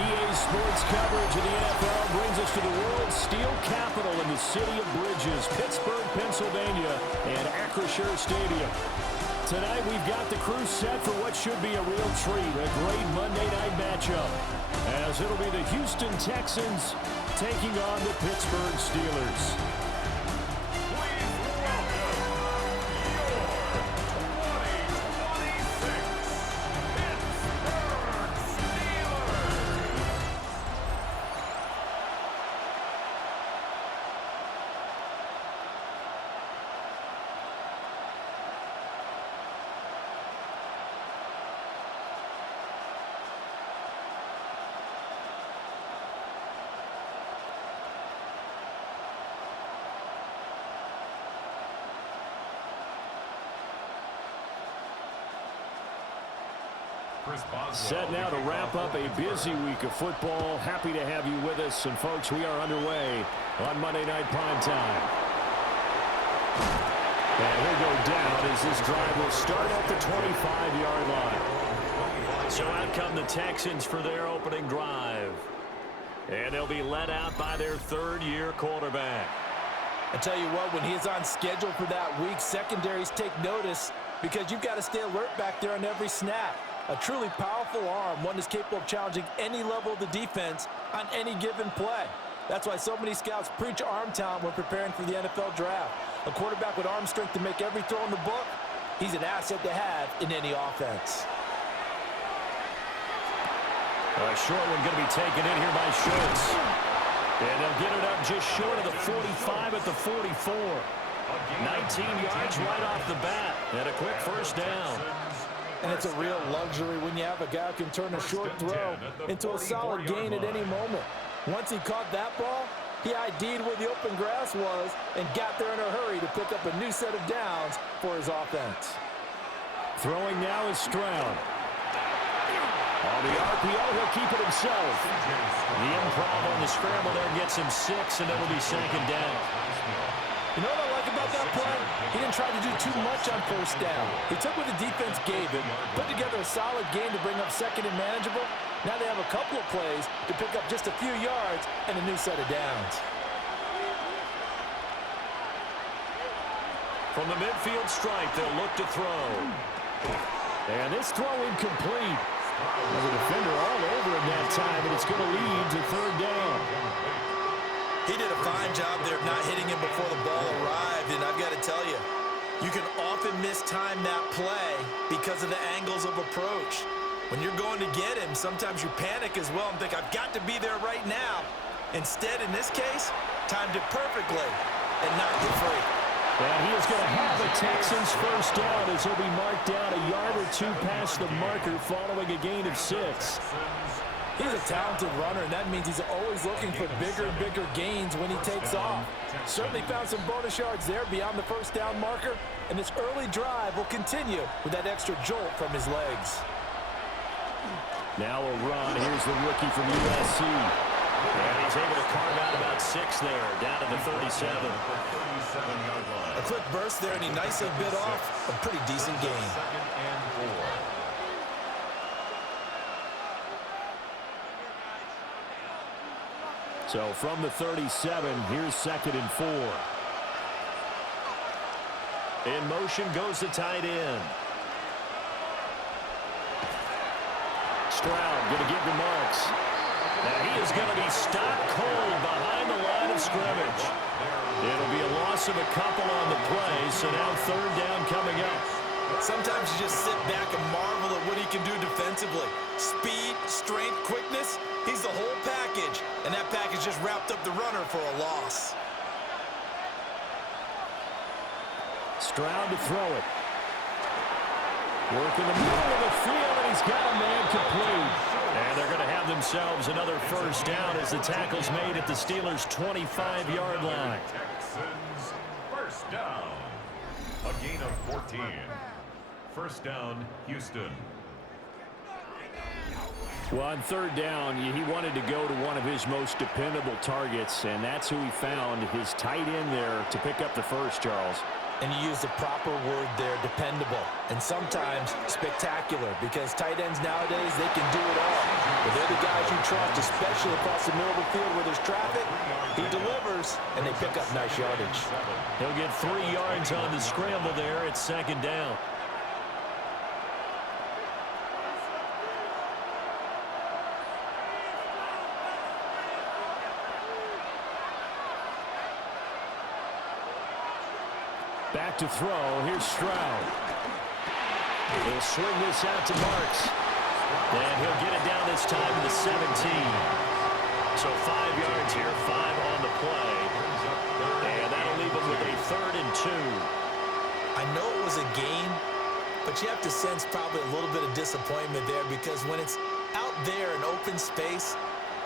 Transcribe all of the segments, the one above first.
EA Sports coverage of the NFL brings us to the world's steel capital in the city of bridges, Pittsburgh, Pennsylvania, and Acrisure Stadium. Tonight we've got the crew set for what should be a real treat, a great Monday night matchup, as it'll be the Houston Texans taking on the Pittsburgh Steelers. Set now to wrap up a busy week of football. Happy to have you with us. And, folks, we are underway on Monday Night Primetime. And he'll go down as this drive will start at the 25-yard line. So out come the Texans for their opening drive. And they'll be led out by their third-year quarterback. I tell you what, when he's on schedule for that week, secondaries take notice because you've got to stay alert back there on every snap. A truly powerful arm, one that's capable of challenging any level of the defense on any given play. That's why so many scouts preach arm talent when preparing for the NFL draft. A quarterback with arm strength to make every throw in the book, he's an asset to have in any offense. A short one going to be taken in here by Schultz. And they'll get it up just short of the 45 at the 44. 19 yards right off the bat, and a quick first down. And it's a real luxury when you have a guy who can turn a short throw into a solid gain at any moment. Once he caught that ball, he ID'd where the open grass was and got there in a hurry to pick up a new set of downs for his offense. Throwing now is Stroud. On the RPO, he'll keep it himself. The improv on the scramble there gets him 6, and it'll be second down. You know what I like about that play? He didn't try to do too much on first down. He took what the defense gave him, put together a solid game to bring up second and manageable. Now they have a couple of plays to pick up just a few yards and a new set of downs. From the midfield stripe, they'll look to throw. And this throw incomplete. There's a defender all over him that time, and it's going to lead to third down. He did a fine job there of not hitting him before the ball arrived, and I've got to tell you, you can often mistime that play because of the angles of approach. When you're going to get him, sometimes you panic as well and think, I've got to be there right now. Instead, in this case, timed it perfectly and knocked it free. And he is going to have the Texans first down as he'll be marked down a yard or two past the marker following a gain of 6. He's a talented runner, and that means he's always looking for bigger and bigger gains when he takes off. Certainly found some bonus yards there beyond the first down marker, and this early drive will continue with that extra jolt from his legs. Now a run. Here's the rookie from USC. And he's able to carve out about 6 there, down to the 37. A quick burst there, and he nicely bit off a pretty decent gain. So from the 37, here's 2nd and 4. In motion goes the tight end. Stroud going to give to Marks. Now he is going to be stopped cold behind the line of scrimmage. It'll be a loss of a couple on the play, so now third down coming up. Sometimes you just sit back and marvel at what he can do defensively. Speed, strength, quickness, he's the whole package. And that package just wrapped up the runner for a loss. Stroud to throw it. Work in the middle of the field, and he's got a man complete. And they're going to have themselves another first down as the tackle's made at the Steelers' 25-yard line. Texans first down. A gain of 14. First down, Houston. Well, on third down, he wanted to go to one of his most dependable targets, and that's who he found, his tight end there, to pick up the first, Charles. And you use the proper word there, dependable. And sometimes spectacular, because tight ends nowadays, they can do it all. But they're the guys you trust, especially across the middle of the field where there's traffic. He delivers, and they pick up nice yardage. He'll get 3 yards on the scramble there. It's second down. Back to throw. Here's Stroud. He'll swing this out to Marks. And he'll get it down this time to the 17. So 5 yards here, 5 on the play. And that'll leave him with a 3rd and 2. I know it was a gain, but you have to sense probably a little bit of disappointment there, because when it's out there in open space,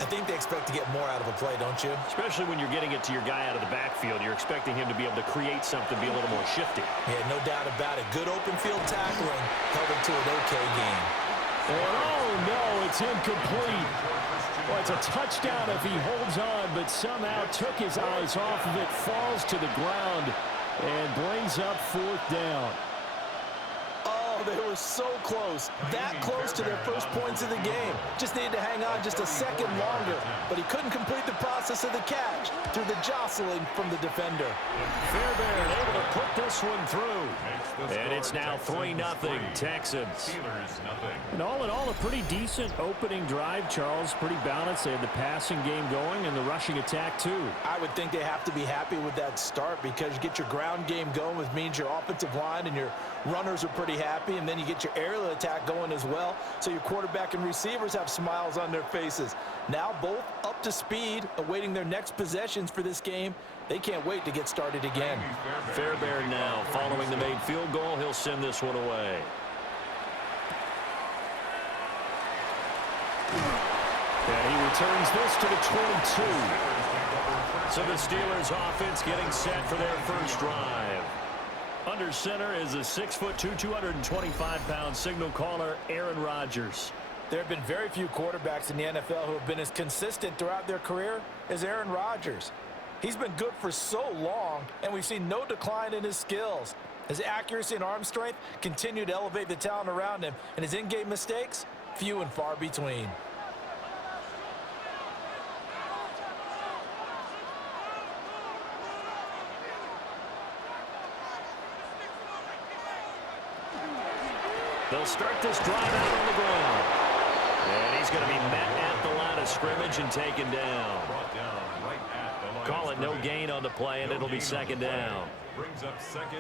I think they expect to get more out of a play, don't you? Especially when you're getting it to your guy out of the backfield. You're expecting him to be able to create something, be a little more shifty. Yeah, no doubt about it. Good open field tackling held him to an okay game. And oh no, it's incomplete. Well, it's a touchdown if he holds on, but somehow took his eyes off of it, falls to the ground, and brings up 4th down. They were so close, that close to their first points of the game. Just needed to hang on just a second longer, but he couldn't complete the process of the catch through the jostling from the defender. Fairbairn able to put this one through. And it's now 3-0 Texans. And all in all, a pretty decent opening drive, Charles. Pretty balanced. They had the passing game going and the rushing attack, too. I would think they have to be happy with that start, because you get your ground game going, which means your offensive line and your runners are pretty happy, and then you get your aerial attack going as well, so your quarterback and receivers have smiles on their faces. Now both up to speed, awaiting their next possessions for this game. They can't wait to get started again. Fairbairn now following the made field goal. He'll send this one away. And he returns this to the 22. So the Steelers offense getting set for their first drive. Under center is a 6'2", 225-pound signal caller, Aaron Rodgers. There have been very few quarterbacks in the NFL who have been as consistent throughout their career as Aaron Rodgers. He's been good for so long, and we've seen no decline in his skills. His accuracy and arm strength continue to elevate the talent around him, and his in-game mistakes, few and far between. They'll start this drive out on the ground. And he's going to be met at the line of scrimmage and taken down. Call it no gain on the play, and it'll be second down.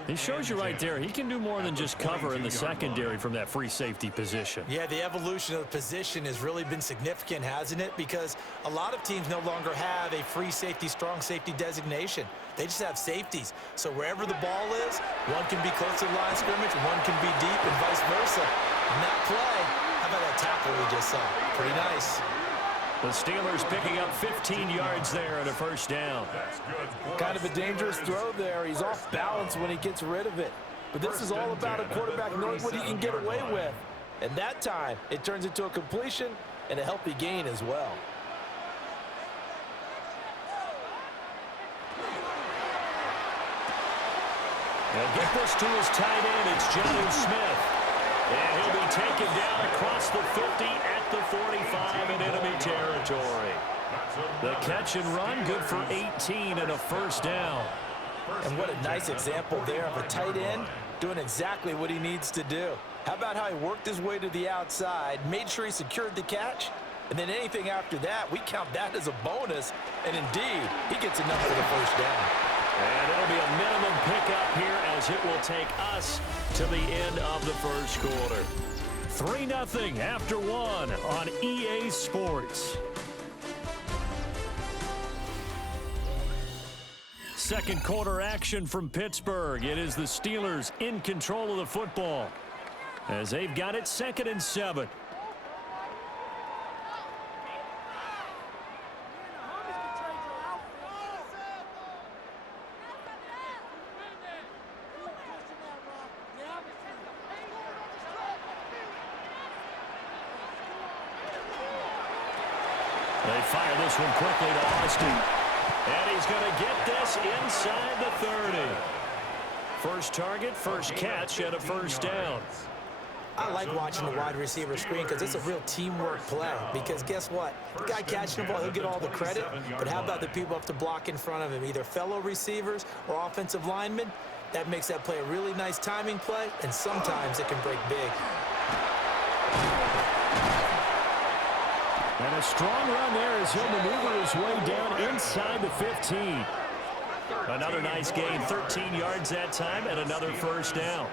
He shows you right there, he can do more than just cover in the secondary from that free safety position. Yeah, the evolution of the position has really been significant, hasn't it? Because a lot of teams no longer have a free safety, strong safety designation. They just have safeties. So wherever the ball is, one can be close to the line of scrimmage, one can be deep, and vice versa. And that play, how about that tackle we just saw? Pretty nice. The Steelers picking up 15 yards there and a first down. Kind of a dangerous throw there. He's off balance when he gets rid of it. But this is all about a quarterback knowing what he can get away with. And that time, it turns into a completion and a healthy gain as well. He'll get this to his tight end. It's Jonnu Smith. And he'll be taken down across the 50 at the 45 in enemy territory. The catch and run, good for 18 and a first down. And what a nice example there of a tight end doing exactly what he needs to do. How about how he worked his way to the outside, made sure he secured the catch, and then anything after that, we count that as a bonus. And indeed, he gets enough for the first down. And it'll be a minimum pickup here as it will take us to the end of the first quarter. 3-0 after one on EA Sports. Second quarter action from Pittsburgh. It is the Steelers in control of the football as they've got it 2nd and 7. They fire this one quickly to Austin. And he's going to get this inside the 30. First target, first catch, and a first down. I like watching the wide receiver screen because it's a real teamwork play. Because guess what? The guy catching the ball, he'll get all the credit. But how about the people up to block in front of him, either fellow receivers or offensive linemen? That makes that play a really nice timing play, and sometimes it can break big. And a strong run there as he'll maneuver his way down inside the 15. Another nice gain, 13 yards that time, and another first down.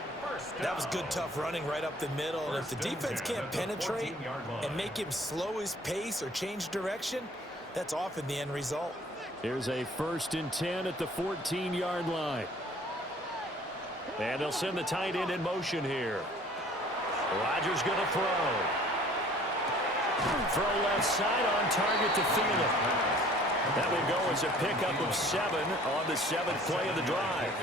That was good, tough running right up the middle. And if the defense can't penetrate and make him slow his pace or change direction, that's often the end result. Here's a 1st and 10 at the 14-yard line. And they'll send the tight end in motion here. Rodgers going to throw. Throw left side on target to Thielen. That will go as a pickup of 7 on the 7th play of the drive.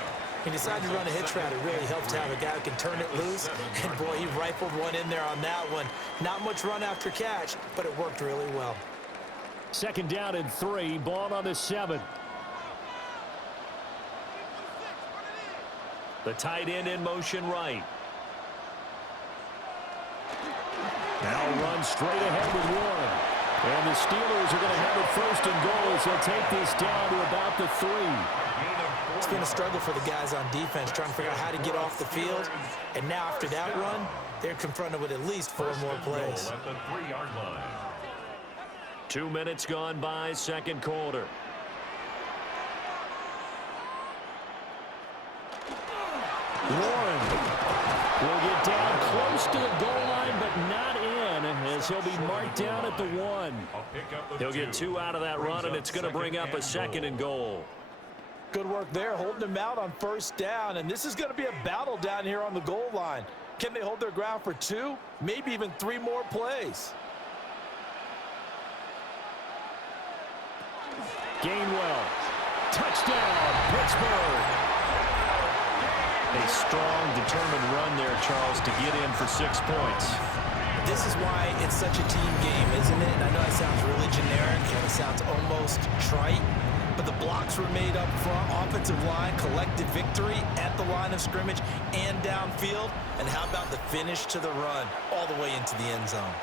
He decided to run a hitch route. It really helps to have a guy who can turn it loose. And, boy, he rifled one in there on that one. Not much run after catch, but it worked really well. 2nd down and 3, ball on the 7. The tight end in motion right. Now run straight ahead with Warren. And the Steelers are going to have it 1st and goal as they'll take this down to about the 3. It's been a struggle for the guys on defense trying to figure out how to get off the field. And now after that run, they're confronted with at least 4 more plays. 2 minutes gone by, 2nd quarter. Warren will get down close to the goal line, but not in, as he'll be marked down at the 1. He'll get 2 out of that run, and it's going to bring up a 2nd and goal. Good work there, holding them out on 1st down, and this is going to be a battle down here on the goal line. Can they hold their ground for 2, maybe even 3 more plays? Gainwell, touchdown, Pittsburgh. A strong, determined run there, Charles, to get in for 6 points. This is why it's such a team game, isn't it? And I know it sounds really generic and it sounds almost trite, but the blocks were made up front, offensive line, collected victory at the line of scrimmage and downfield. And how about the finish to the run all the way into the end zone?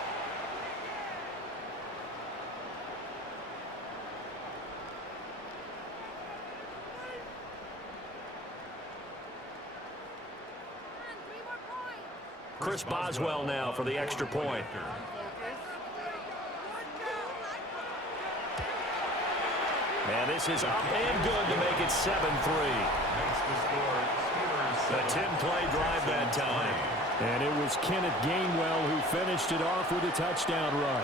Chris Boswell now for the extra point. And this is up and good to make it 7-3. A 10-play drive that time. And it was Kenneth Gainwell who finished it off with a touchdown run.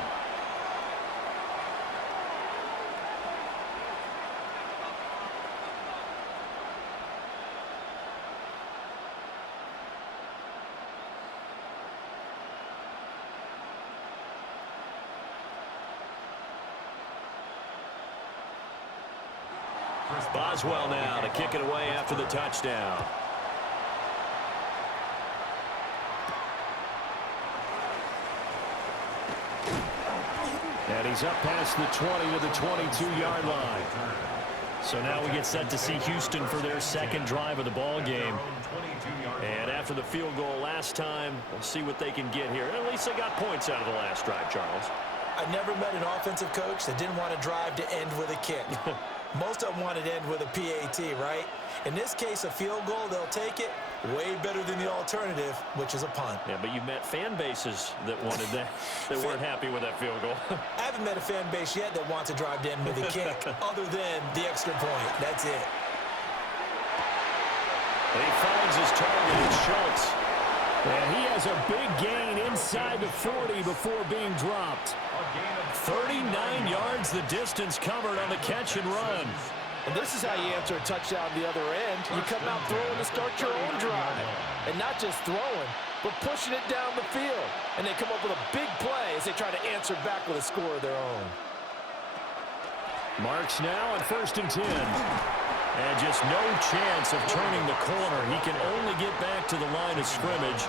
Boswell now to kick it away after the touchdown. And he's up past the 20 to the 22-yard line. So now we get set to see Houston for their 2nd drive of the ball game. And after the field goal last time, we'll see what they can get here. At least they got points out of the last drive, Charles. I never met an offensive coach that didn't want to drive to end with a kick. Most of them wanted to end with a PAT, right? In this case, a field goal, they'll take it. Way better than the alternative, which is a punt. Yeah, but you met fan bases that wanted that, that weren't happy with that field goal. I haven't met a fan base yet that wants to drive to end with a kick, other than the extra point. That's it. And he finds his target, it's Schultz. And he has a big gain inside the 40 before being dropped. 39 yards the distance covered on the catch and run. And this is how you answer a touchdown the other end. You come out throwing to start your own drive. And not just throwing, but pushing it down the field. And they come up with a big play as they try to answer back with a score of their own. Marks now on 1st and 10. And just no chance of turning the corner. He can only get back to the line of scrimmage.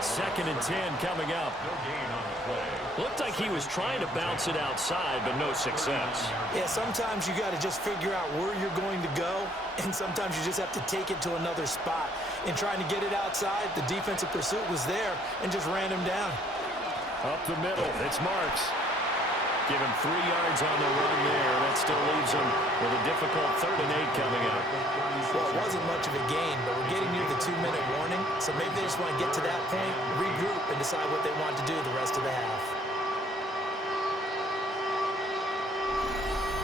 2nd and 10 coming up. No gain on the play. Looked like he was trying to bounce it outside, but no success. Yeah, sometimes you got to just figure out where you're going to go, and sometimes you just have to take it to another spot. In trying to get it outside, the defensive pursuit was there and just ran him down. Up the middle, it's Marks. Give him 3 yards on the run there. That still leaves him with a difficult 3rd and 8 coming up. Well, it wasn't much of a gain, but we're getting near the 2-minute warning, so maybe they just want to get to that point, regroup, and decide what they want to do the rest of the half.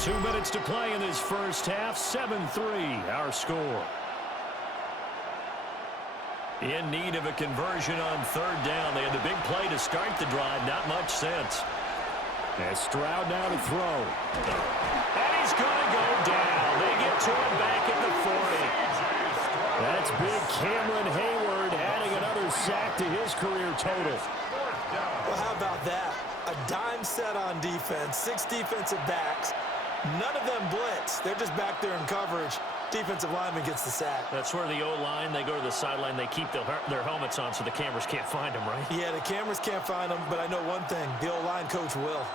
2 minutes to play in this first half. 7-3, our score. In need of a conversion on 3rd down. They had the big play to start the drive. Not much sense. And Stroud now to throw. And he's going to go down. They get to him back at the 40. That's big Cameron Hayward adding another sack to his career total. Well, how about that? A dime set on defense, 6 defensive backs. None of them blitz. They're just back there in coverage. Defensive lineman gets the sack. That's where the O-line, they go to the sideline, they keep their helmets on so the cameras can't find them, right? Yeah, the cameras can't find them, but I know one thing. The O-line coach will.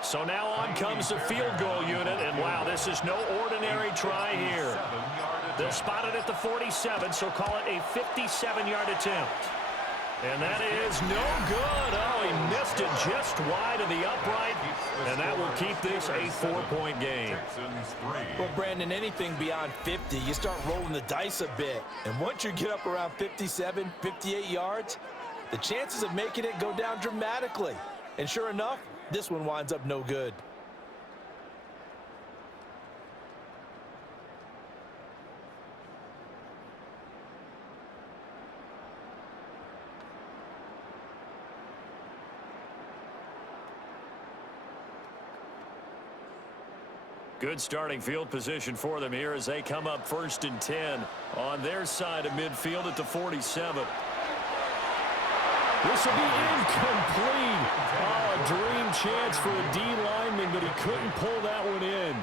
So now on comes the field goal unit, and wow, this is no ordinary try here. They'll spot it at the 47, so call it a 57-yard attempt. And that is no good. Oh, he missed it just wide of the upright, and that will keep this a 4-point game. Well, Brandon, anything beyond 50, you start rolling the dice a bit. And once you get up around 57, 58 yards, the chances of making it go down dramatically. And sure enough, this one winds up no good. Good starting field position for them here as they come up 1st and 10 on their side of midfield at the 47. This will be incomplete. Oh, a dream chance for a D lineman, but he couldn't pull that one in.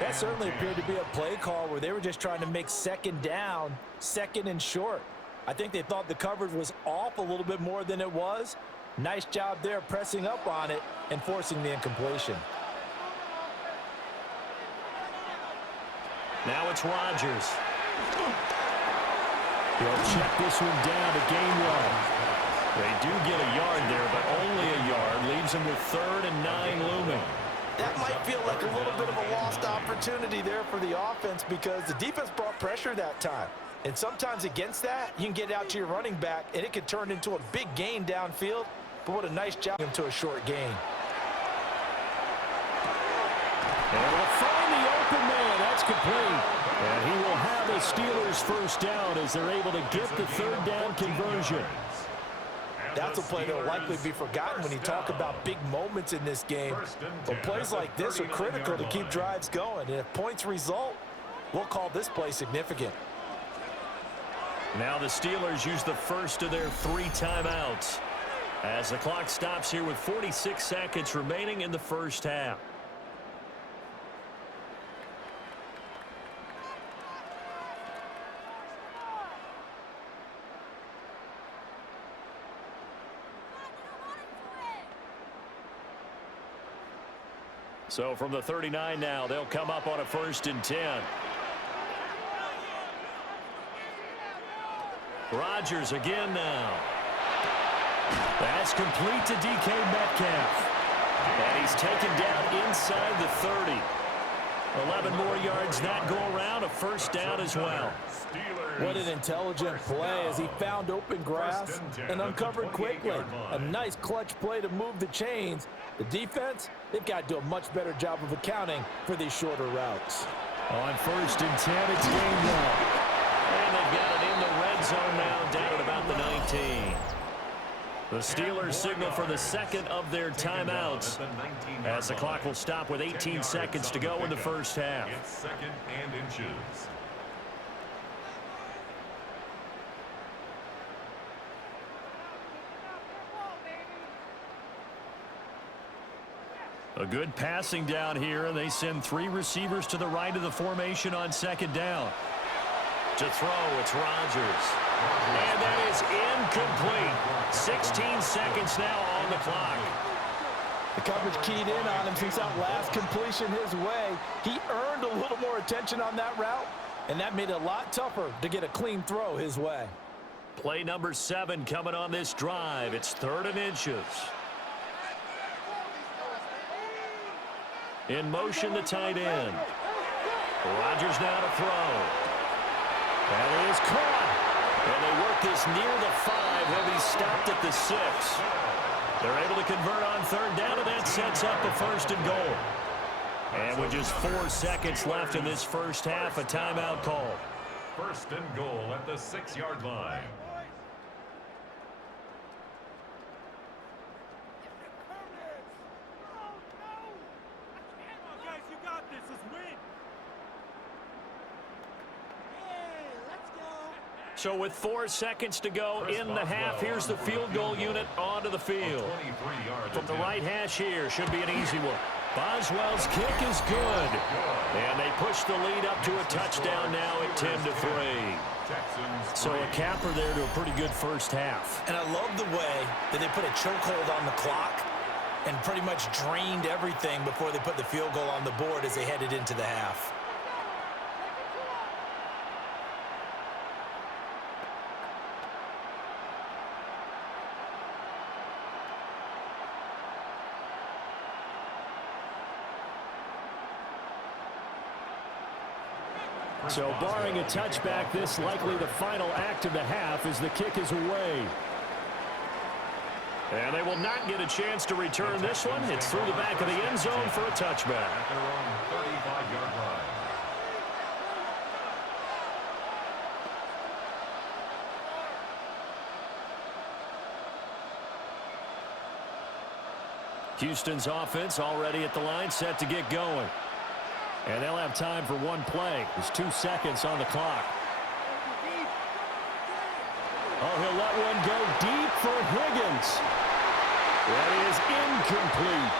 That certainly appeared to be a play call where they were just trying to make 2nd down, 2nd and short. I think they thought the coverage was off a little bit more than it was. Nice job there pressing up on it and forcing the incompletion. Now it's Rodgers. He'll check this one down to gain 1. They do get a yard there, but only a yard. Leaves them with 3rd and 9 looming. That might feel like a little bit of a lost opportunity there for the offense because the defense brought pressure that time. And sometimes against that, you can get out to your running back, and it could turn into a big gain downfield. But what a nice job to a short gain. And we'll find the open man. That's complete. And he will have the Steelers 1st down as they're able to get the 3rd down conversion. That's a play that will likely be forgotten when you talk about big moments in this game. But plays like this are critical to keep drives going. And if points result, we'll call this play significant. Now the Steelers use the first of their 3 timeouts as the clock stops here with 46 seconds remaining in the first half. So from the 39 now, they'll come up on a 1st and 10. Rodgers again now. That's complete to DK Metcalf. And he's taken down inside the 30. 11 more yards that go around, a 1st down as well. What an intelligent play as he found open grass and uncovered quickly. A nice clutch play to move the chains. The defense, they've got to do a much better job of accounting for these shorter routes. On 1st and 10, it's game 1. And they've got it in the red zone now, down at about the 19. The Steelers signal for the 2nd of their timeouts as the clock will stop with 18 seconds to go in the first half. It's 2nd and inches. A good passing down here, and they send 3 receivers to the right of the formation on 2nd down. To throw, it's Rodgers. And that is incomplete. 16 seconds now on the clock. The coverage keyed in on him since that last completion his way. He earned a little more attention on that route, and that made it a lot tougher to get a clean throw his way. Play number 7 coming on this drive. It's 3rd and inches. In motion, the tight end. Rodgers now to throw. That is caught. And they work this near the 5. He'll be stopped at the 6. They're able to convert on 3rd down, and that sets up a 1st and goal. And with just 4 seconds left in this first half, a timeout call. 1st and goal at the 6-yard line. So with 4 seconds to go in the half, here's the field goal unit onto the field. From the right hash here, should be an easy one. Boswell's kick is good. And they push the lead up to a touchdown now at 10-3. So a capper there to a pretty good first half. And I love the way that they put a chokehold on the clock and pretty much drained everything before they put the field goal on the board as they headed into the half. So barring a touchback, this likely the final act of the half as the kick is away. And they will not get a chance to return this one. It's through the back of the end zone for a touchback. At their own 35-yard line. Houston's offense already at the line, set to get going. And they'll have time for one play. There's 2 seconds on the clock. Oh, he'll let one go deep for Higgins. That is incomplete.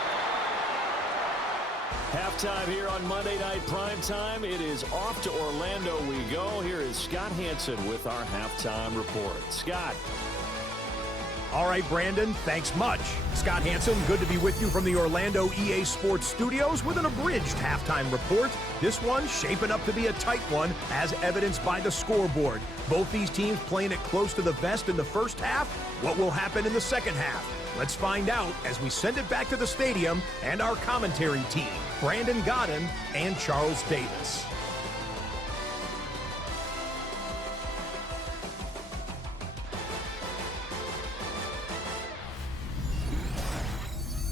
Halftime here on Monday Night Primetime. It is off to Orlando we go. Here is Scott Hansen with our halftime report. Scott. All right, Brandon, thanks much. Scott Hansen, good to be with you from the Orlando EA Sports Studios with an abridged halftime report. This one shaping up to be a tight one, as evidenced by the scoreboard. Both these teams playing it close to the vest in the first half. What will happen in the second half? Let's find out as we send it back to the stadium and our commentary team, Brandon Godden and Charles Davis.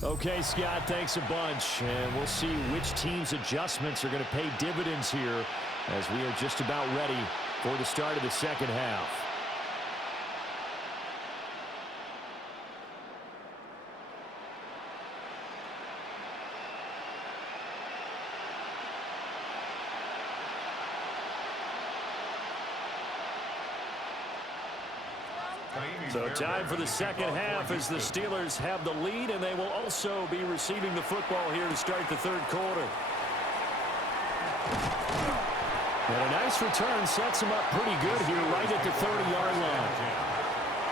Okay, Scott, thanks a bunch. And we'll see which team's adjustments are going to pay dividends here as we are just about ready for the start of the second half. So time for the second half as the Steelers have the lead, and they will also be receiving the football here to start the third quarter. And a nice return sets them up pretty good here right at the 30-yard line.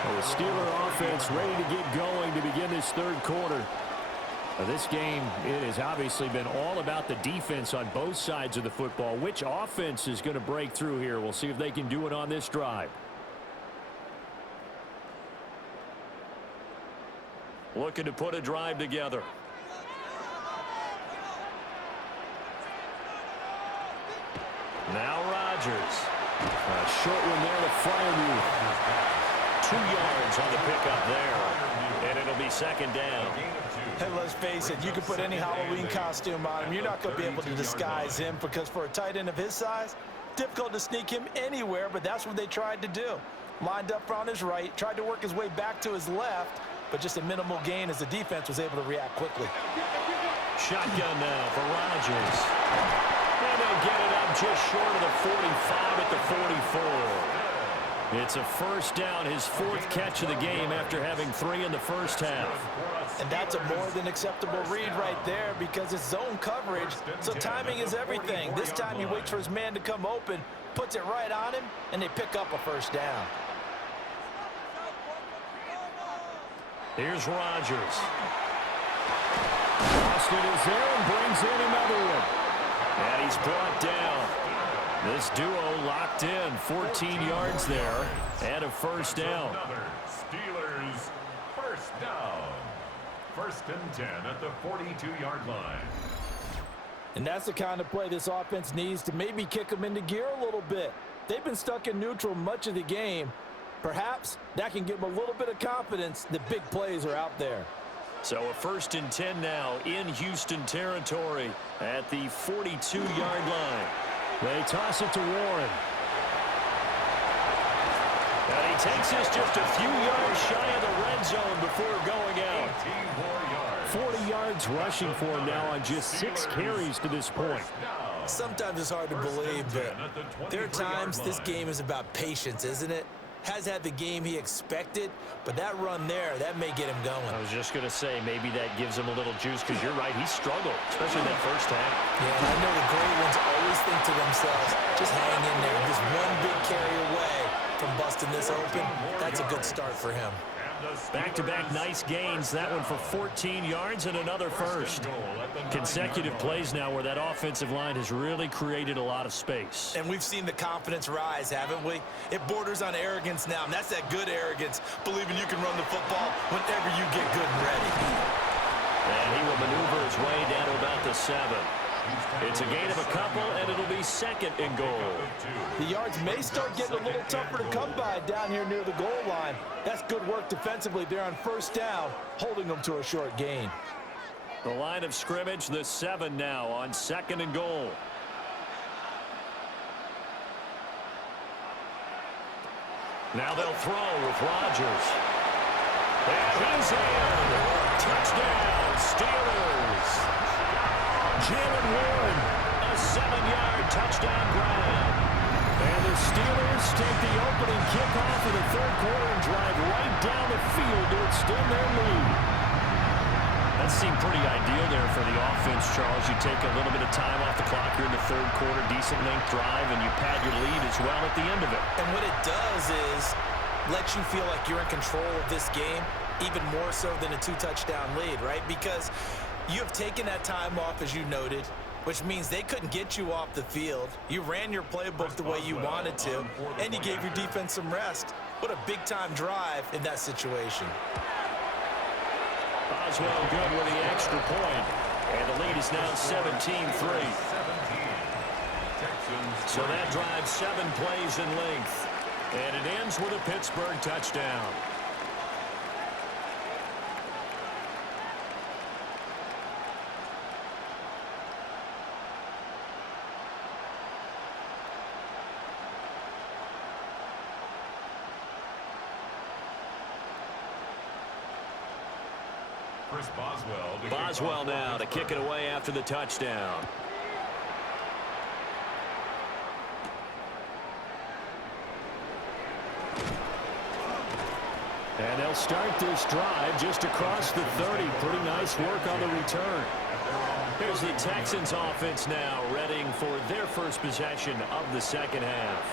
Well, the Steeler offense ready to get going to begin this third quarter. Now, this game, it has obviously been all about the defense on both sides of the football. Which offense is going to break through here? We'll see if they can do it on this drive. Looking to put a drive together. Now Rodgers. A short one there to Freiermuth. 2 yards on the pickup there. And it'll be second down. And let's face it, you can put any Halloween costume on him. You're not going to be able to disguise him, because for a tight end of his size, difficult to sneak him anywhere, but that's what they tried to do. Lined up on his right, tried to work his way back to his left, but just a minimal gain as the defense was able to react quickly. Shotgun now for Rodgers. And they'll get it up just short of the 45 at the 44. It's a first down, his 4th catch of the game after having 3 in the first half. And that's a more than acceptable read right there, because it's zone coverage, so timing is everything. This time he waits for his man to come open, puts it right on him, and they pick up a first down. Here's Rodgers. Austin is there and brings in another one. And he's brought down. This duo locked in. 14 yards there and a first down. Steelers first down. 1st and 10 at the 42-yard line. And that's the kind of play this offense needs to maybe kick them into gear a little bit. They've been stuck in neutral much of the game. Perhaps that can give them a little bit of confidence that big plays are out there. So a 1st and 10 now in Houston territory at the 42-yard line. They toss it to Warren. And he takes this just a few yards shy of the red zone before going out. 40 yards rushing for him now on just 6 carries to this point. Sometimes it's hard to believe, but there are times this game is about patience, isn't it? Has had the game he expected, but that run there, that may get him going. I was just going to say, maybe that gives him a little juice, because you're right, he struggled, especially that first half. Yeah, and I know the great ones always think to themselves, just hang in there. Just one big carry away from busting this open. That's a good start for him. Back-to-back nice gains. That one for 14 yards and another first. Consecutive plays now where that offensive line has really created a lot of space. And we've seen the confidence rise, haven't we? It borders on arrogance now, and that's that good arrogance, believing you can run the football whenever you get good and ready. And he will maneuver his way down to about the 7. It's a gain of a couple, and it'll be 2nd and goal. The yards may start getting a little tougher to come by down here near the goal line. That's good work defensively there on 1st down, holding them to a short gain. The line of scrimmage, the 7 now on 2nd and goal. Now they'll throw with Rodgers. And he's in. Touchdown, Steelers. Jalen Warren, a 7-yard touchdown grab. And the Steelers take the opening kickoff of the 3rd quarter and drive right down the field to extend their lead. That seemed pretty ideal there for the offense, Charles. You take a little bit of time off the clock here in the 3rd quarter, decent length drive, and you pad your lead as well at the end of it. And what it does is let you feel like you're in control of this game, even more so than a 2-touchdown lead, right? Because you have taken that time off, as you noted, which means they couldn't get you off the field. You ran your playbook the way you wanted to, and you gave your defense some rest. What a big-time drive in that situation. Boswell good with the extra point, and the lead is now 17-3. So that drives 7 plays in length, and it ends with a Pittsburgh touchdown. Boswell now to kick it away after the touchdown. And they'll start this drive just across the 30. Pretty nice work on the return. Here's the Texans offense now, readying for their first possession of the 2nd half.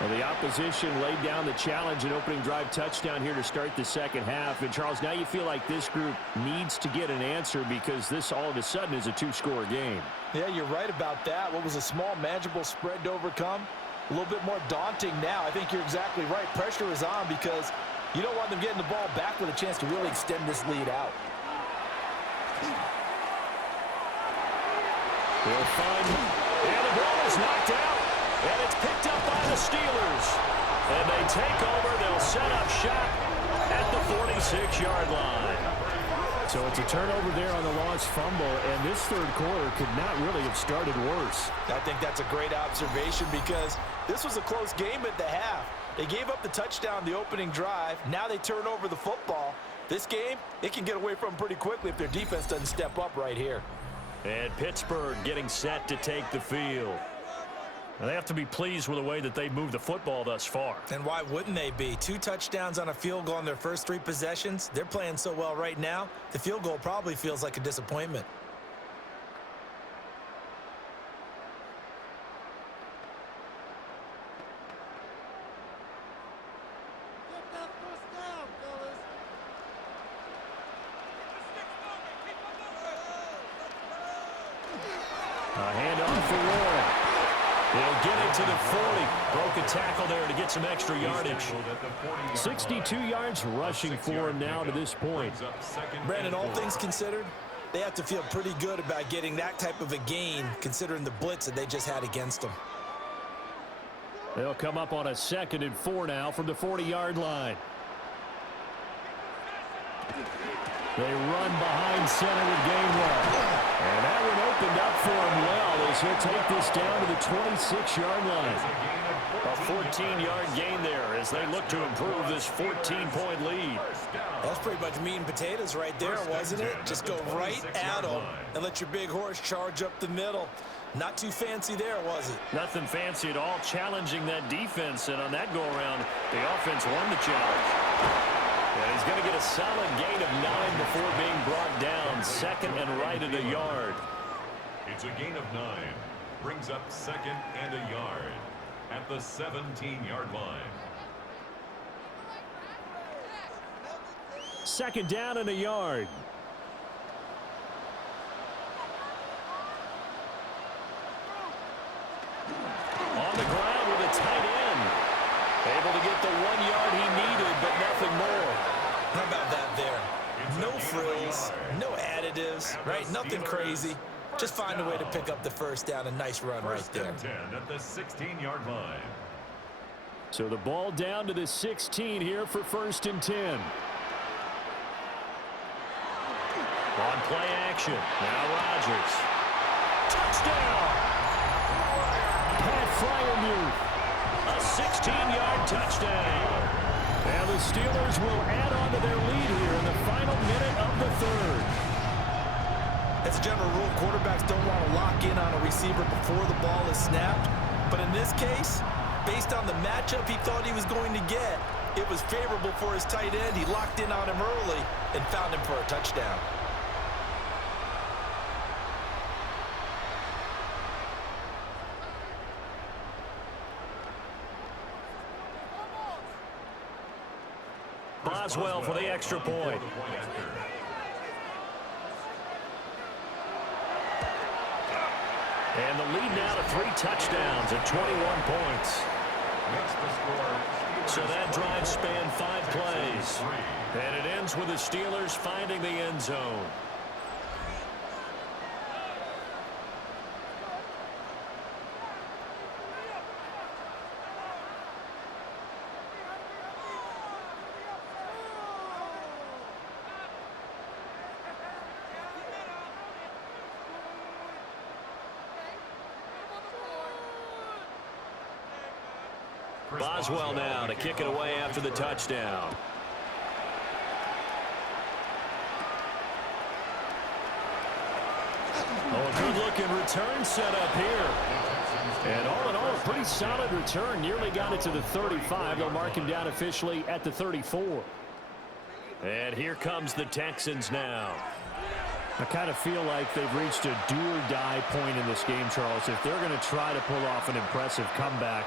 Well, the opposition laid down the challenge and opening drive touchdown here to start the 2nd half. And, Charles, now you feel like this group needs to get an answer because this all of a sudden is a 2-score game. Yeah, you're right about that. What was a small, manageable spread to overcome? A little bit more daunting now. I think you're exactly right. Pressure is on because you don't want them getting the ball back with a chance to really extend this lead out. They'll find, and the ball is knocked out. And it's picked up by the Steelers. And they take over. They'll set up shop at the 46-yard line. So it's a turnover there on the lost fumble, and this 3rd quarter could not really have started worse. I think that's a great observation because this was a close game at the half. They gave up the touchdown the opening drive. Now they turn over the football. This game, it can get away from them pretty quickly if their defense doesn't step up right here. And Pittsburgh getting set to take the field. And they have to be pleased with the way that they moved the football thus far. And why wouldn't they be? 2 touchdowns on a field goal in their first 3 possessions. They're playing so well right now, the field goal probably feels like a disappointment. A handoff for Warren. He'll get it to the 40. Broke a tackle there to get some extra yardage. 62 yards rushing for him now to this point. Brandon, all things considered, they have to feel pretty good about getting that type of a gain, considering the blitz that they just had against them. They'll come up on a 2nd and 4 now from the 40-yard line. They run behind center with Gainwell. And that one opened up for him well as he'll take this down to the 26-yard line. A 14-yard gain there as they look to improve this 14-point lead. That's pretty much meat and potatoes right there, wasn't it? Just go right at them and let your big horse charge up the middle. Not too fancy there, was it? Nothing fancy at all, challenging that defense. And on that go-around, the offense won the challenge. And he's going to get a solid gain of 9 before being brought down. 2nd and right at a yard. It's a gain of 9. Brings up 2nd and a yard at the 17-yard line. 2nd down and a yard. On the ground with a tight end. Able to get the 1 yard he needed, but nothing more. How about that there? No frills, no additives, right? Nothing crazy. Just find a way to pick up the 1st down. A nice run right there. 10 at the 16-yard line. So the ball down to the 16 here for 1st and 10. On play action. Now Rodgers. Touchdown! Pat Fryermuth. A 16-yard touchdown. And the Steelers will add on to their lead here in the final minute of the 3rd. As a general rule, quarterbacks don't want to lock in on a receiver before the ball is snapped. But in this case, based on the matchup he thought he was going to get, it was favorable for his tight end. He locked in on him early and found him for a touchdown. Boswell for the extra point. And the lead now to 3 touchdowns at 21 points. So that drive spanned 5 plays. And it ends with the Steelers finding the end zone. Boswell now to kick it away after the touchdown. Oh, a good-looking return set up here. And all in all, a pretty solid return. Nearly got it to the 35. They'll mark him down officially at the 34. And here comes the Texans now. I kind of feel like they've reached a do-or-die point in this game, Charles. If they're going to try to pull off an impressive comeback,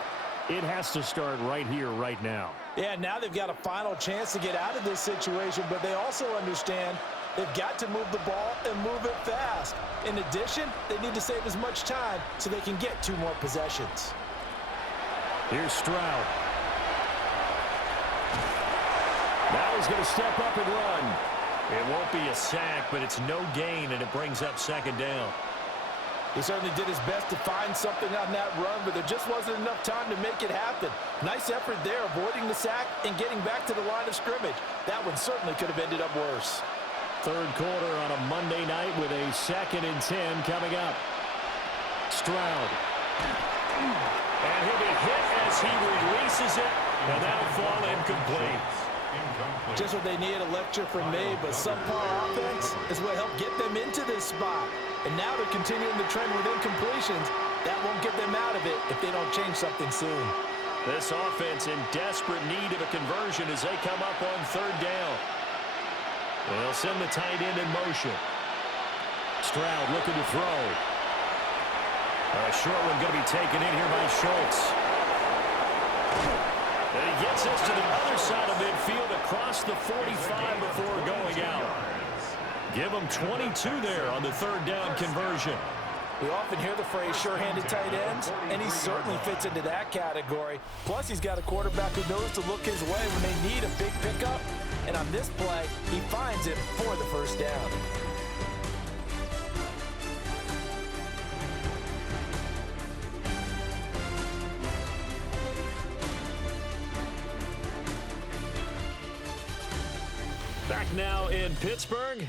it has to start right here, right now. Yeah, now they've got a final chance to get out of this situation, but they also understand they've got to move the ball and move it fast. In addition, they need to save as much time so they can get 2 more possessions. Here's Stroud. Now he's going to step up and run. It won't be a sack, but it's no gain, and it brings up 2nd down. He certainly did his best to find something on that run, but there just wasn't enough time to make it happen. Nice effort there, avoiding the sack and getting back to the line of scrimmage. That one certainly could have ended up worse. 3rd quarter on a Monday night with a 2nd and 10 coming up. Stroud. And he'll be hit as he releases it, and that'll fall incomplete. Just what they needed, a lecture from me, but subpar offense is what helped get them into this spot. And now they're continuing the trend with incompletions. That won't get them out of it if they don't change something soon. This offense in desperate need of a conversion as they come up on 3rd down. They'll send the tight end in motion. Stroud looking to throw. A short one going to be taken in here by Schultz. And he gets us to the other side of midfield across the 45 before going out. Give him 22 there on the 3rd down conversion. We often hear the phrase sure-handed tight ends, and he certainly fits into that category. Plus, he's got a quarterback who knows to look his way when they need a big pickup. And on this play, he finds it for the first down. Back now in Pittsburgh.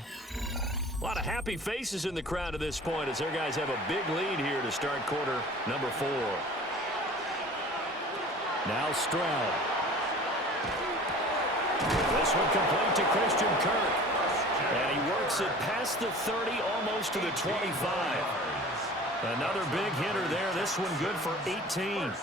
A lot of happy faces in the crowd at this point as their guys have a big lead here to start quarter number 4. Now Stroud. This one complete to Christian Kirk. And he works it past the 30, almost to the 25. Another big hitter there. This one good for 18.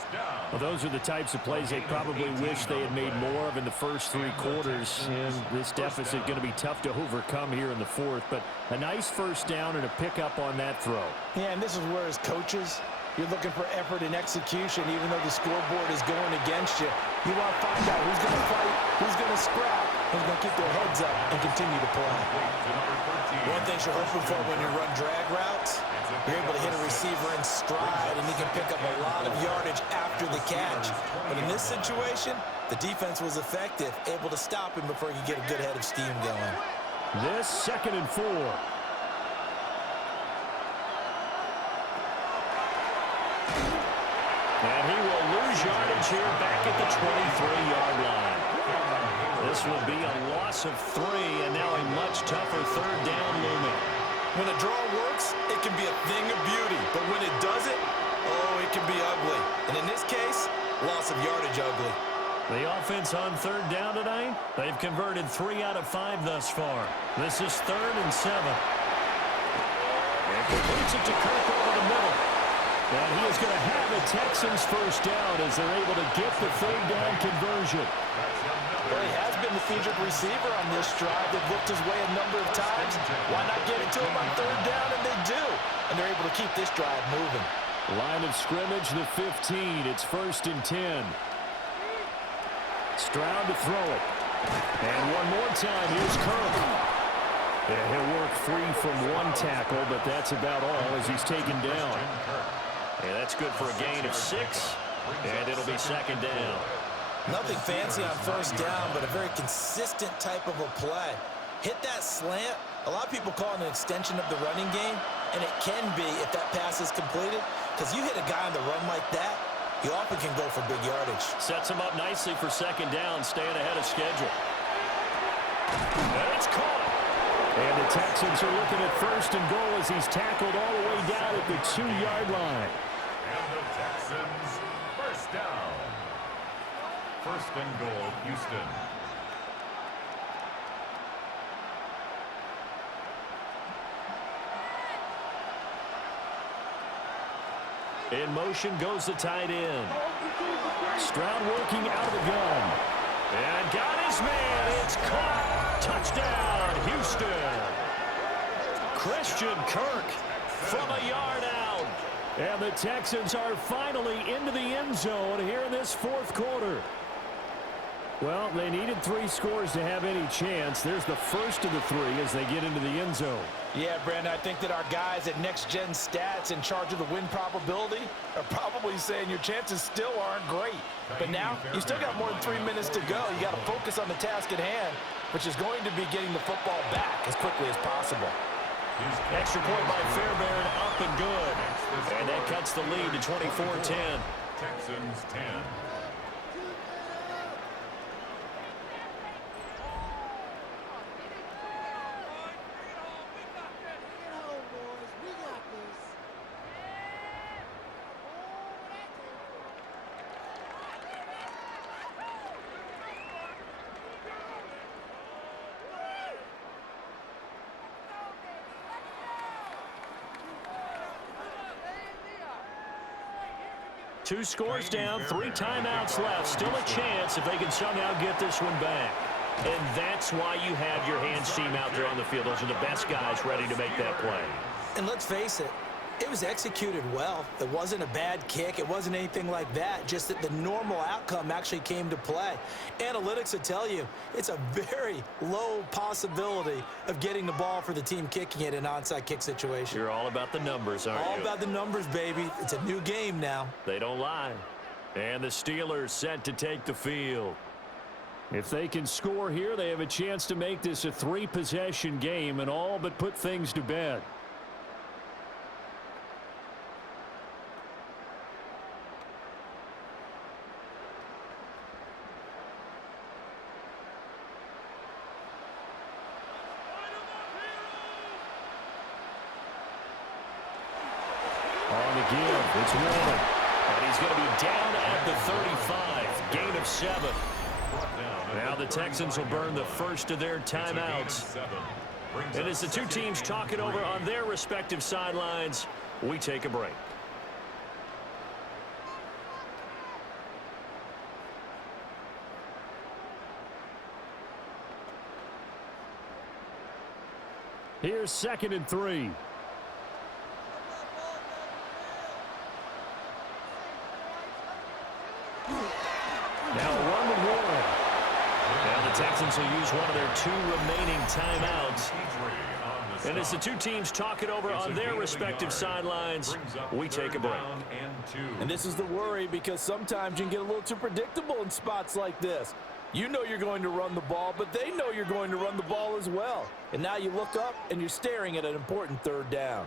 Well, those are the types of plays they probably wish they had made more of in the first 3 quarters. And this deficit going to be tough to overcome here in the 4th. But a nice first down and a pickup on that throw. Yeah, and this is where as coaches, you're looking for effort and execution, even though the scoreboard is going against you. You want to find out who's going to fight, who's going to scrap, who's going to keep their heads up and continue to play. One thing you're hoping for when you run drag routes, you're able to hit a receiver in stride, and he can pick up a lot of yardage after the catch. But in this situation, the defense was effective, able to stop him before he could get a good head of steam going. This 2nd and 4. And he will lose yardage here back at the 23-yard line. This will be a loss of 3, and now a much tougher 3rd down looming. When a draw works, it can be a thing of beauty. But when it doesn't, oh, it can be ugly. And in this case, loss of yardage ugly. The offense on 3rd down tonight, they've converted 3 out of 5 thus far. This is 3rd and 7. And completes it to Kirk over the middle. And he is going to have the Texans first down as they're able to get the 3rd down conversion. Well, he has been the featured receiver on this drive. They've looked his way a number of times. Why not get it to him on 3rd down? And they do. And they're able to keep this drive moving. Line of scrimmage, the 15. It's 1st and 10. Stroud to throw it. And one more time, here's Kirk. Yeah, he'll work free from 1 tackle, but that's about all as he's taken down. And that's good for a gain of 6. And it'll be 2nd down. Nothing fancy on 1st down, but a very consistent type of a play. Hit that slant. A lot of people call it an extension of the running game, and it can be if that pass is completed, because you hit a guy on the run like that, you often can go for big yardage. Sets him up nicely for 2nd down, staying ahead of schedule. And it's caught. And the Texans are looking at 1st and goal as he's tackled all the way down at the 2-yard line. And the Texans, 1st down. 1st and goal, Houston. In motion goes the tight end. Stroud working out of the gun. And got his man. It's caught. Touchdown, Houston. Christian Kirk from a yard out. And the Texans are finally into the end zone here in this 4th quarter. Well, they needed 3 scores to have any chance. There's the first of the 3 as they get into the end zone. Yeah, Brandon, I think that our guys at Next Gen Stats in charge of the win probability are probably saying your chances still aren't great. But now, you still got more than 3 minutes to go. You got to focus on the task at hand, which is going to be getting the football back as quickly as possible. Extra point by Fairbairn, up and good. And that cuts the lead to 24-10. Texans 10. Two scores down, 3 timeouts left. Still a chance if they can somehow get this one back. And that's why you have your hands team out there on the field. Those are the best guys ready to make that play. And let's face it, It was executed well. It wasn't a bad kick. It wasn't anything like that. Just that the normal outcome actually came to play. Analytics will tell you it's a very low possibility of getting the ball for the team kicking it in an onside kick situation. You're all about the numbers, aren't you? All about the numbers, baby. It's a new game now. They don't lie. And the Steelers set to take the field. If they can score here, they have a chance to make this a 3-possession game and all but put things to bed. On the give, it's Warren. And he's going to be down at the 35. Gain of 7. Now the Texans will burn the first of their timeouts. And as the two teams talk it over on their respective sidelines, we take a break. Here's 2nd and 3. Now run with Warren. Now the Texans will use one of their 2 remaining timeouts. And as the two teams talk it over on their respective sidelines, we take a break. And this is the worry, because sometimes you can get a little too predictable in spots like this. You know you're going to run the ball, but they know you're going to run the ball as well. And now you look up and you're staring at an important 3rd down.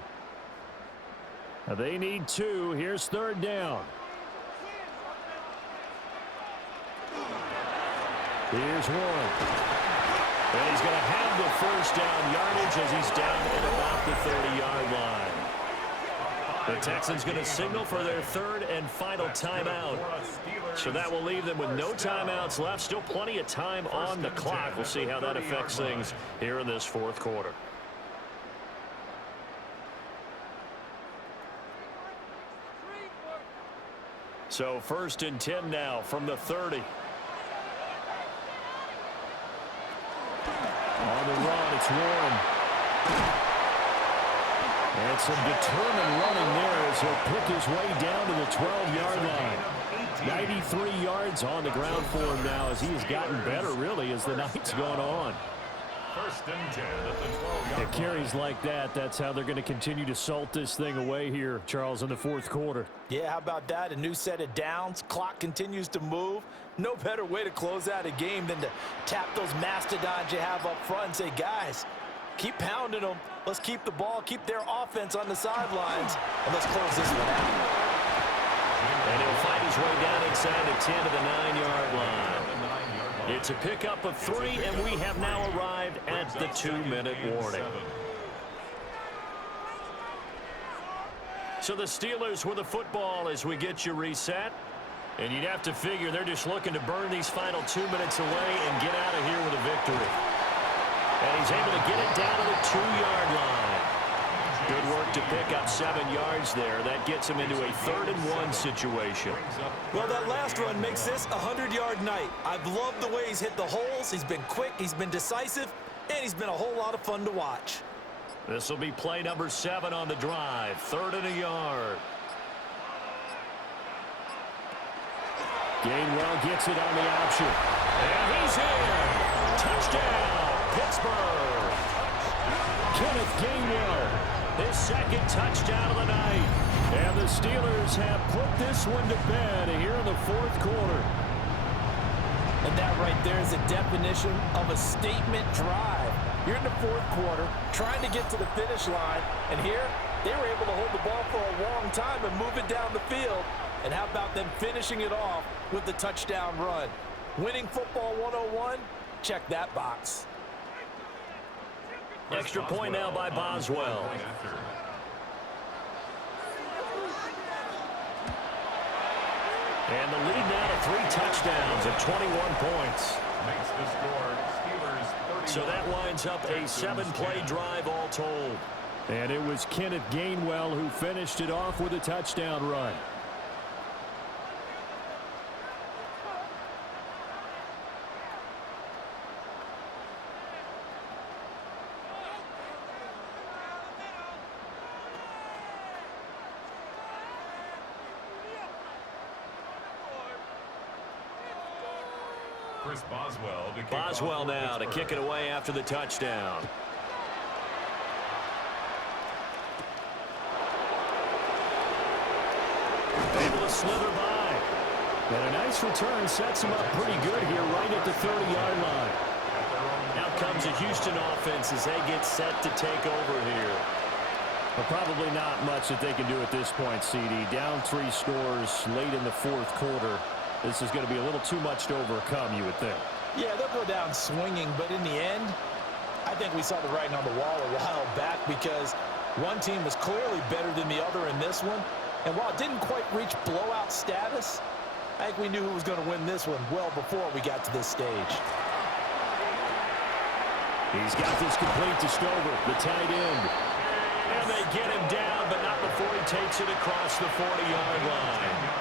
Now they need 2. Here's 3rd down. Here's Warren. And he's going to have the first down yardage as he's down at about the 30-yard line. The Texans going to signal for their 3rd and final timeout. So that will leave them with no timeouts left. Still plenty of time on the clock. We'll see how that affects things here in this 4th quarter. So 1st and 10 now from the 30. On the run, it's Warren. And some determined running there as he'll pick his way down to the 12-yard line. 93 yards on the ground for him now as he has gotten better, really, as the night's gone on. 1st and 10 at the 12-yard line. Carries like that, that's how they're going to continue to salt this thing away here, Charles, in the 4th quarter. Yeah, how about that? A new set of downs. Clock continues to move. No better way to close out a game than to tap those mastodons you have up front and say, guys, keep pounding them. Let's keep the ball, keep their offense on the sidelines, and let's close this one out. And he'll fight his way down inside the 10 to the 9-yard line. It's a pickup of 3, and we have now arrived at the 2-minute warning. So the Steelers with the football as we get you reset. And you'd have to figure they're just looking to burn these final 2 minutes away and get out of here with a victory. And he's able to get it down to the 2-yard line. Good work to pick up 7 yards there. That gets him into a 3rd and 1 situation. Well, that last run makes this a 100-yard night. I've loved the way he's hit the holes. He's been quick, he's been decisive, and he's been a whole lot of fun to watch. This will be play number 7 on the drive. 3rd and a yard. Gainwell gets it on the option. And he's in. Touchdown, Pittsburgh. Kenneth Gainwell, his 2nd touchdown of the night. And the Steelers have put this one to bed here in the 4th quarter. And that right there is a definition of a statement drive. You're in the 4th quarter, trying to get to the finish line, and here they were able to hold the ball for a long time and move it down the field. And how about them finishing it off with the touchdown run? Winning football 101? Check that box. Extra point now by Boswell. And the lead now to 3 touchdowns at 21 points. Makes the score Steelers 31. So that winds up a 7-play drive all told. And it was Kenneth Gainwell who finished it off with a touchdown run. Chris Boswell to kick Boswell off now to kick it away after the touchdown. Able to slither by. And a nice return sets him up pretty good here right at the 30-yard line. Now comes a Houston offense as they get set to take over here. But probably not much that they can do at this point, CD. Down 3 scores late in the fourth quarter. This is going to be a little too much to overcome, you would think. Yeah, they'll go down swinging, but in the end, I think we saw the writing on the wall a while back because one team was clearly better than the other in this one. And while it didn't quite reach blowout status, I think we knew who was going to win this one well before we got to this stage. He's got this complete to Stover, the tight end. And they get him down, but not before he takes it across the 40-yard line.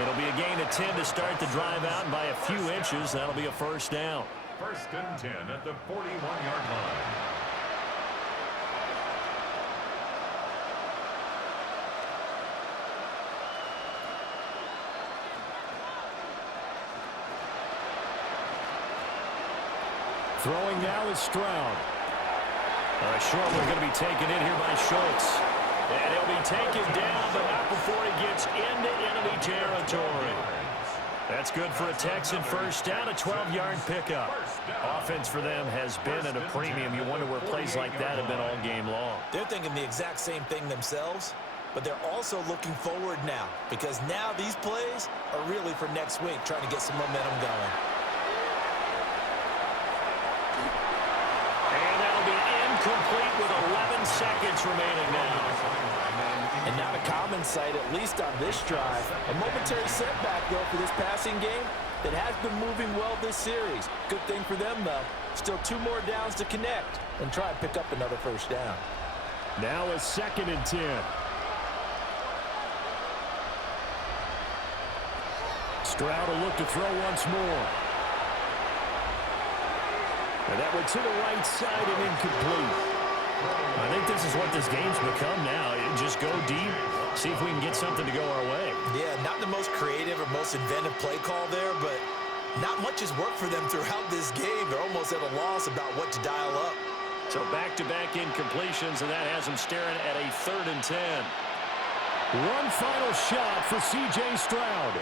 It'll be a gain of 10 to start the drive out, and by a few inches, that'll be a first down. 1st and 10 at the 41-yard line. Throwing now is Stroud. Short one going to be taken in here by Schultz. And he'll be taken down, but not before he gets into enemy territory. That's good for a Texan first down, a 12-yard pickup. Offense for them has been at a premium. You wonder where plays like that have been all game long. They're thinking the exact same thing themselves, but they're also looking forward now because now these plays are really for next week, trying to get some momentum going. Complete with 11 seconds remaining now. And not a common sight, at least on this drive. A momentary setback, though, for this passing game that has been moving well this series. Good thing for them, though. Still 2 more downs to connect and try and pick up another first down. Now a 2nd and 10. Stroud will look to throw once more. And that went to the right side and incomplete. I think this is what this game's become now. Just go deep, see if we can get something to go our way. Yeah, not the most creative or most inventive play call there, but not much has worked for them throughout this game. They're almost at a loss about what to dial up. So back-to-back incompletions, and that has them staring at a 3rd and 10. One final shot for C.J. Stroud.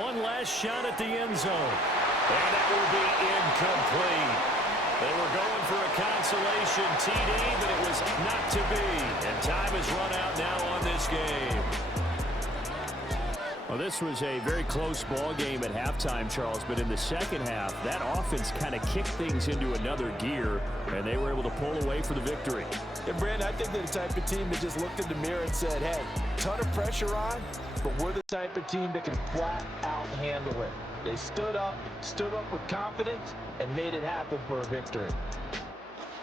One last shot at the end zone. And that will be incomplete. They were going for a consolation TD, but it was not to be. And time has run out now on this game. Well, this was a very close ball game at halftime, Charles, but in the second half, that offense kind of kicked things into another gear, and they were able to pull away for the victory. And, Brandon, I think they're the type of team that just looked in the mirror and said, hey, ton of pressure on, but we're the type of team that can flat out handle it. They stood up with confidence, and made it happen for a victory.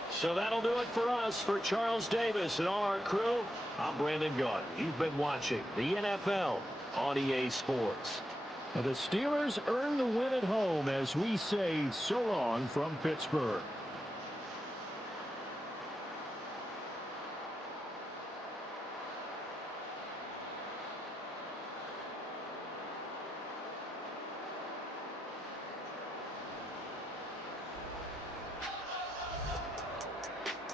So that'll do it for us. For Charles Davis and all our crew, I'm Brandon Gaudin. You've been watching the NFL on EA Sports. The Steelers earn the win at home as we say so long from Pittsburgh.